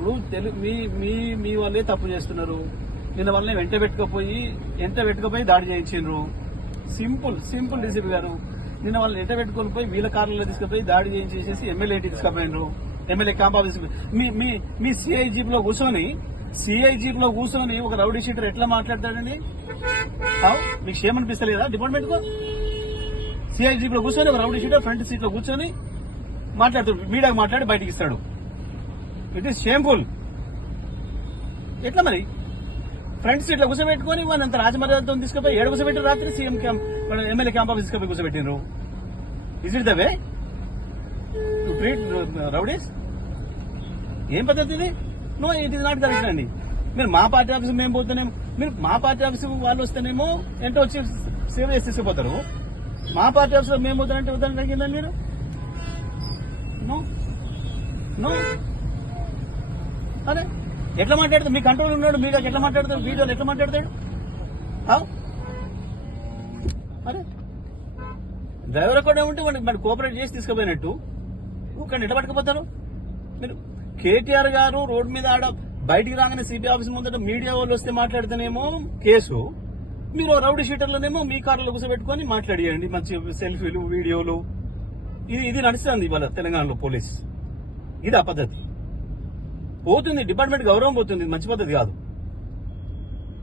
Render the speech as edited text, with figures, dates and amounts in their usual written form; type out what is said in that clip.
ఇప్పుడు మీ వాళ్ళే తప్పు చేస్తున్నారు. నిన్న వాళ్ళని వెంట పెట్టుకపోయి దాడి చేయించారు. సింపుల్ డీసీపీ గారు నిన్న వాళ్ళని వెంట పెట్టుకొని పోయి వీళ్ళ కార్లలో తీసుకుపోయి దాడి చేయించేసి ఎమ్మెల్యే ఇంటికి తీసుకుపోయినారు. ఎమ్మెల్యే క్యాంప్ ఆఫీస్ మీ సిఐ జీప్ లో కూర్చొని ఒక రౌడీ షీటర్ ఎట్లా మాట్లాడతాడండి? మీకు ఏమనిపిస్తలేదా డిపార్ట్మెంట్ కు? సిఐ జీప్ లో కూర్చొని ఒక రౌడీ షీటర్ ఫ్రంట్ సీట్ లో కూర్చొని మాట్లాడుతాడు, మీడియాకు మాట్లాడి బయటికి ఇస్తాడు. It is shameful. ఎట్లా మరి ఫ్రంట్ సీట్ లో కూర్చోబెట్టుకుని వాళ్ళంత రాజమర్యాదతో తీసుకుపోయి ఏడు కూర్చోబెట్టారు. రాత్రి సీఎం ఎమ్మెల్యే క్యాంప్ ఆఫీస్ తీసుకుపోయి కూర్చోబెట్టినారు. Is it the way to treat rowdies? ఏం పద్ధతి ఇది? No, it is not correct అండి. మీరు మా పార్టీ ఆఫీస్ మేము పోతున్నాము, మీరు మా పార్టీ ఆఫీస్ వాళ్ళు వస్తేనేమో ఎంతో వచ్చి సేవ చేసి తీసుకుపోతారు. మా పార్టీ ఆఫీస్ లో మేము పోతానంటే వద్దని అడిగిందండి మీరు? నో అరే ఎట్లా మాట్లాడతాడు? మీ కంట్రోల్ ఉన్నాడు, మీకు ఎట్లా మాట్లాడతాడు? వీడియోలు ఎట్లా మాట్లాడతాడు? అరే డ్రైవర్ కూడా ఉంటే మరి కోఆపరేట్ చేసి తీసుకుపోయినట్టు కానీ ఎట్లా పట్టుకుపోతారు మీరు? కేటీఆర్ గారు రోడ్డు మీద ఆడ బయటికి రాగానే సిబిఐ ఆఫీస్ ముందట మీడియా వాళ్ళు వస్తే మాట్లాడితేనేమో కేసు, మీరు రౌడీ షీటర్లోనేమో మీ కార్లో కూర్చోబెట్టుకొని మాట్లాడియండి మంచి సెల్ఫీలు వీడియోలు. ఇది నడుస్తుంది ఇవాళ తెలంగాణలో పోలీస్. ఇది ఆ పద్ధతి పోతుంది, డిపార్ట్మెంట్ గౌరవం పోతుంది. మంచి పద్ధతి కాదు.